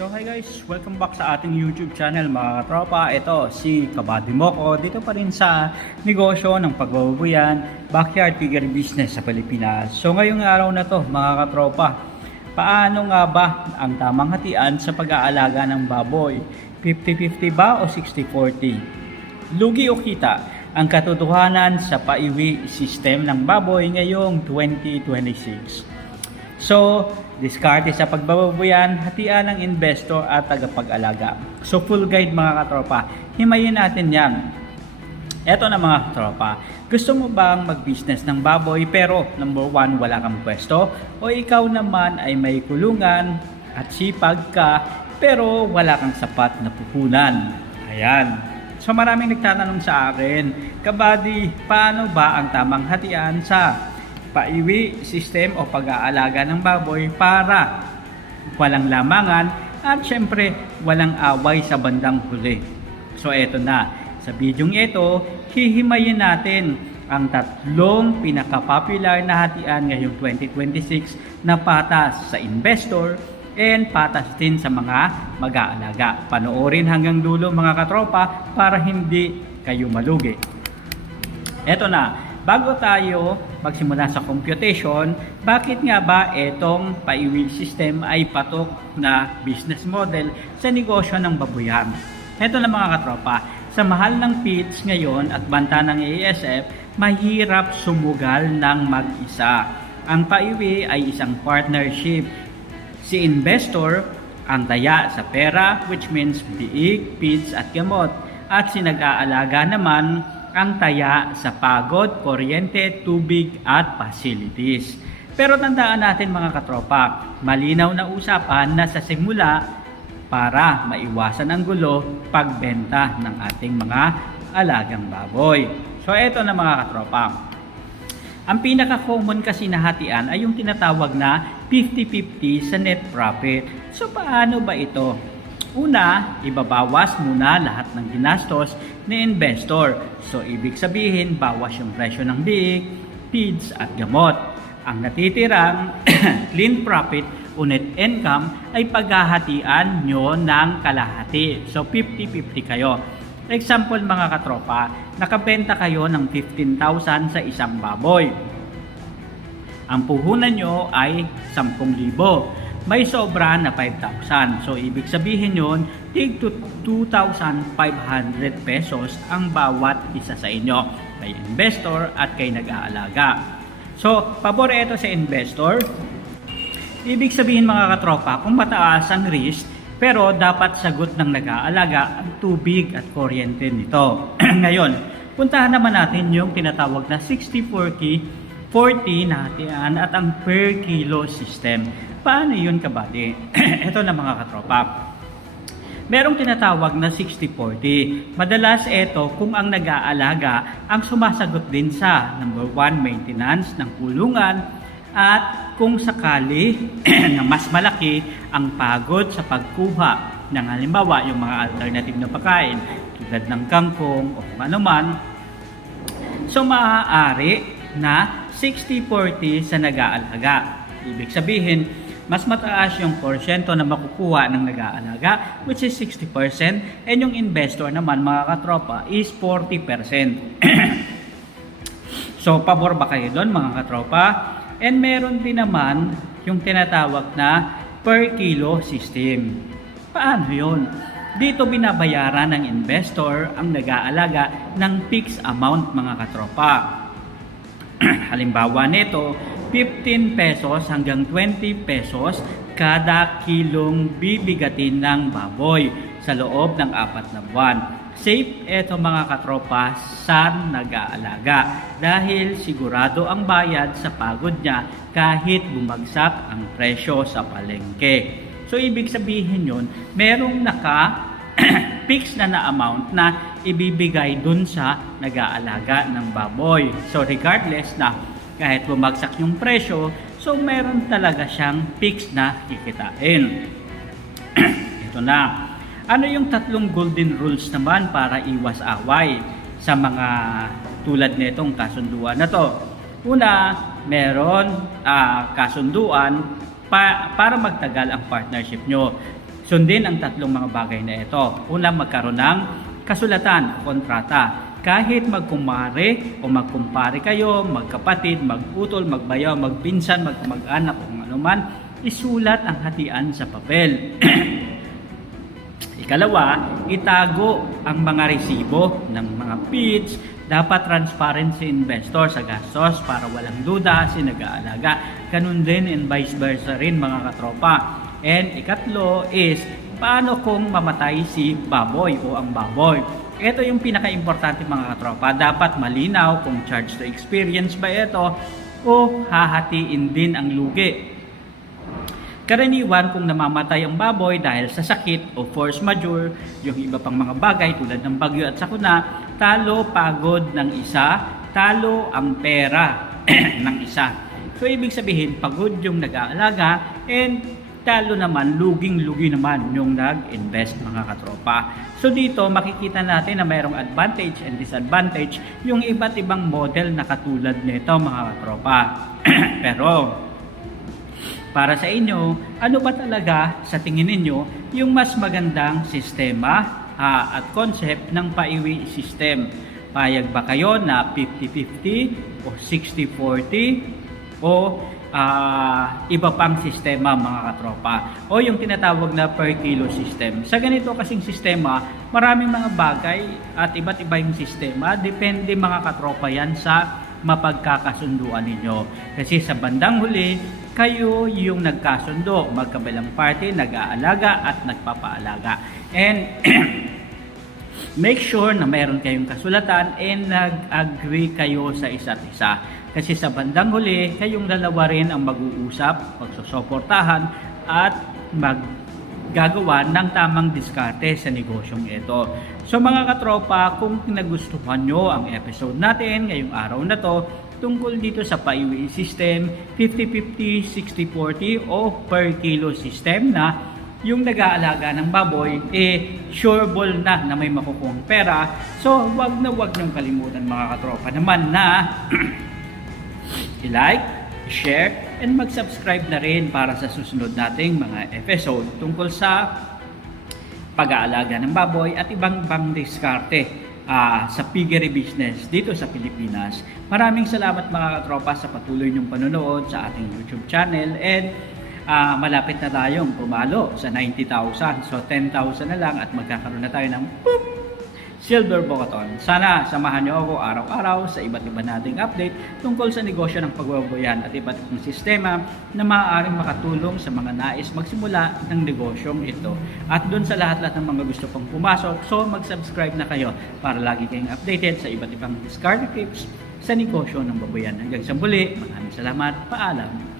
So hi guys, welcome back sa ating YouTube channel mga katropa. Ito si Kabady Moko, dito pa rin sa negosyo ng pagbababuyan, backyard piggery business sa Pilipinas. So ngayong araw na to mga katropa, paano nga ba ang tamang hatian sa pag-aalaga ng baboy? 50-50 ba o 60-40? Lugi o kita ang katotohanan sa paiwi system ng baboy ngayong 2026. So, diskarte sa pagbababoyan, hatian ng investor at tagapag-alaga. So, full guide mga katropa. Himayin natin yan. Eto na mga katropa. Gusto mo bang mag-business ng baboy pero number 1, wala kang pwesto? O ikaw naman ay may kulungan at sipag ka pero wala kang sapat na puhunan? Ayan. So, maraming nagtatanong sa akin, Kabady, paano ba ang tamang hatian sa paiwi system o pag-aalaga ng baboy para walang lamangan at syempre walang away sa bandang huli? So eto na, sa bidyong ito, hihimayin natin ang tatlong pinaka-popular na hatian ngayong 2026 na patas sa investor and patas din sa mga mag-aalaga. Panoorin hanggang dulo mga katropa para hindi kayo malugi. Eto na. Bago tayo magsimula sa computation, bakit nga ba itong paiwi system ay patok na business model sa negosyo ng babuyan? Ito na mga katropa, sa mahal ng feeds ngayon at banta ng ASF, mahirap sumugal ng mag-isa. Ang paiwi ay isang partnership. Si investor ang taya sa pera, which means biik, feeds at gamot. At si nag-aalaga naman ang taya sa pagod, kuryente, tubig at facilities. Pero tandaan natin mga katropa, malinaw na usapan na sa simula para maiwasan ang gulo pagbenta ng ating mga alagang baboy. So eto na mga katropa. Ang pinaka-common kasi na hatian ay yung tinatawag na 50-50 sa net profit. So paano ba ito? Una, ibabawas muna lahat ng ginastos ni investor. So, ibig sabihin, bawas yung presyo ng biik, feeds at gamot. Ang natitirang clean profit o net income ay paghahatian nyo ng kalahati. So, 50-50 kayo. Example mga katropa, nakabenta kayo ng 15,000 sa isang baboy. Ang puhunan nyo ay 10,000. May sobra na 5,000. So, ibig sabihin yun, tig to 2,500 pesos ang bawat isa sa inyo. Kay investor at kay nag-aalaga. So, pabor ito sa investor. Ibig sabihin mga katropa, kung mataas ang risk, pero dapat sagot ng nag-aalaga ang tubig at kuryente nito. Ngayon, puntahan naman natin yung tinatawag na 60-40 na hatian at ang per kilo system. Paano yun Kabady? Ito na mga katropa. Merong tinatawag na 60-40. Madalas ito kung ang nag-aalaga ang sumasagot din sa number 1, maintenance ng kulungan at kung sakali na mas malaki ang pagod sa pagkuha ng halimbawa yung mga alternative na pagkain tulad ng kangkong o kung ano man. So maaari na 60-40 sa nag-aalaga. Ibig sabihin, mas mataas yung porsyento na makukuha ng nag-aalaga, which is 60%, and yung investor naman, mga katropa, is 40%. So, pabor ba kayo doon, mga katropa? And meron din naman yung tinatawag na per kilo system. Paano yun? Dito binabayaran ng investor ang nag-aalaga ng fixed amount, mga katropa. Halimbawa nito, 15 pesos hanggang 20 pesos kada kilong bibigatin ng baboy sa loob ng 4 na buwan. Safe ito mga katropa sa nag-aalaga dahil sigurado ang bayad sa pagod niya kahit bumagsak ang presyo sa palengke. So ibig sabihin yun, merong fix na amount na ibibigay dun sa nag-aalaga ng baboy. So regardless na kahit bumagsak yung presyo, so meron talaga siyang fix na kikitain. Ito na. Ano yung tatlong golden rules naman para iwas away sa mga tulad nitong kasunduan na to? Una, meron kasunduan para magtagal ang partnership nyo. Sundin ang tatlong mga bagay na ito. Una, magkaroon ng kasulatan, kontrata. Kahit magkumare o magkumpare kayo, magkapatid, magputol, magbayaw, magpinsan, magkamag-anak o kung ano man, isulat ang hatian sa papel. Ikalawa, itago ang mga resibo ng mga PITS. Dapat transparent si investor sa gastos para walang duda si nag-aalaga. Ganun din and vice versa rin mga katropa. And ikatlo is, paano kung mamatay si baboy o ang baboy? Ito yung pinaka-importante mga katropa. Dapat malinaw kung charge to experience ba ito o hahatiin din ang lugi. Karaniwan kung namamatay ang baboy dahil sa sakit o force majeure, yung iba pang mga bagay tulad ng bagyo at sakuna, talo pagod ng isa, talo ang pera ng isa. So ibig sabihin, pagod yung nag-aalaga and talo naman, luging-lugi naman yung nag-invest mga katropa. So dito makikita natin na mayroong advantage and disadvantage yung iba't ibang model na katulad nito mga katropa. Pero para sa inyo, ano ba talaga sa tingin ninyo yung mas magandang sistema at concept ng paiwi system? Payag ba kayo na 50-50 o 60-40 o iba pang sistema mga katropa o yung tinatawag na per kilo system? Sa ganito kasing sistema, maraming mga bagay at iba't iba yung sistema. Depende mga katropa yan sa mapagkakasunduan ninyo. Kasi sa bandang huli, kayo yung nagkasundo, magkabilang party, nag-aalaga at nagpapaalaga. And make sure na mayroon kayong kasulatan and nag-agree kayo sa isa't isa. Kasi sa bandang huli, kayong dalawa rin ang mag-uusap, magsusuportahan at maggagawa ng tamang diskarte sa negosyong ito. So mga katropa, kung nagustuhan nyo ang episode natin ngayong araw na to, tungkol dito sa paiwi system, 50-50, 60-40 o per kilo system na yung nag-aalaga ng baboy, sureable na may makukuhang pera. So, wag na wag niyong kalimutan mga katropa naman na i-like, share, and mag-subscribe na rin para sa susunod nating mga episode tungkol sa pag-aalaga ng baboy at ibang diskarte sa piggery business dito sa Pilipinas. Maraming salamat mga katropa sa patuloy niyong panonood sa ating YouTube channel and malapit na tayong pumalo sa 90,000. So 10,000 na lang at magkakaroon na tayo ng boom, silver bokaton. Sana samahan niyo ako araw-araw sa iba't iba nating update tungkol sa negosyo ng pagbabayan at iba't ibang sistema na maaaring makatulong sa mga nais magsimula ng negosyong ito. At doon sa lahat-lahat ng mga gusto pang pumasok, so mag-subscribe na kayo para lagi kayong updated sa iba't ibang discard tips sa negosyo ng baboyan. Hanggang sa muli, maraming salamat, paalam.